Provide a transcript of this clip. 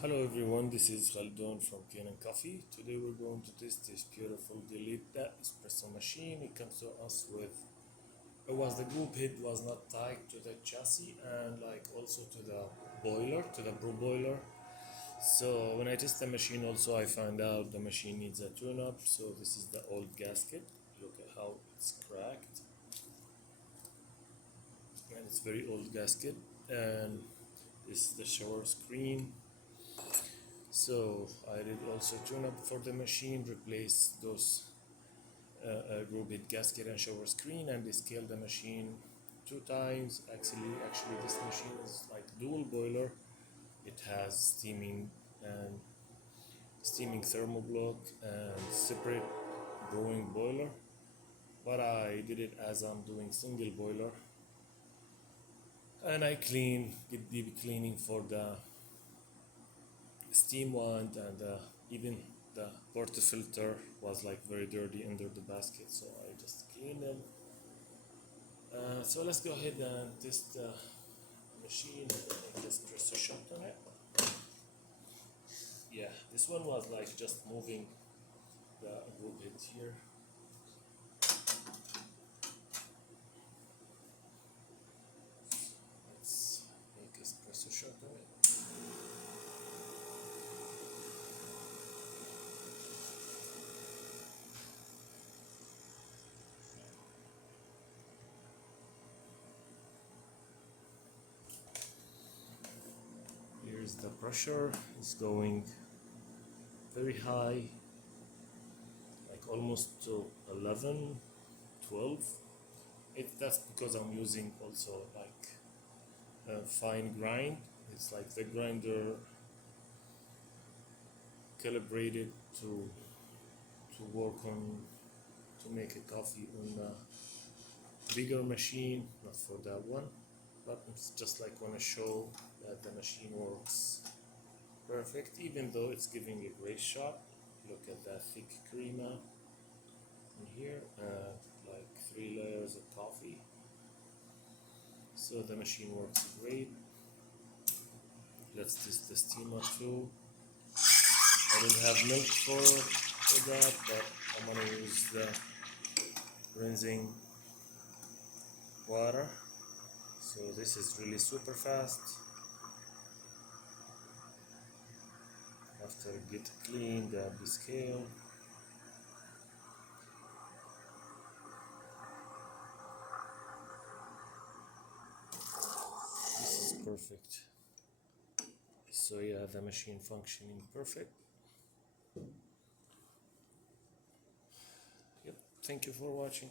Hello everyone, this is Khaldun from Kanen Coffee. Today we're going to test this beautiful Diletta espresso machine. It comes to us with, the group head was not tied to the chassis and also to the boiler, to the brew boiler. So when I test the machine also I found out the machine needs a tune-up. So this is the old gasket. Look at how it's cracked. And it's very old gasket. And this is the shower screen. So I did also tune up for the machine, replace those group head gasket and shower screen, and descale the machine 2 times. Actually, this machine is like dual boiler. It has steaming thermoblock and separate brewing boiler. But I did it as I'm doing single boiler, and I did deep cleaning for the steam wand, and even the portafilter was like very dirty under the basket, so I just cleaned them. So let's go ahead and test the machine and just press a shot on it. Yeah, this one was like just moving the group head here. Let's make a espresso shot on it. Here's the pressure. It's going very high, like almost to 11, 12. That's because I'm using also like a fine grind. It's like the grinder calibrated to work on, to make a coffee on a bigger machine, not for that one, but it's just like want to show that the machine works perfect, even though it's giving a great shot. Look at that thick crema in here, like 3 layers of coffee. So the machine works great. Let's test the steamer too. I don't have milk for that, but I'm gonna use the rinsing water. So this is really super fast. After it gets cleaned, the scale. This is perfect. So yeah, the machine functioning perfect. Yep, thank you for watching.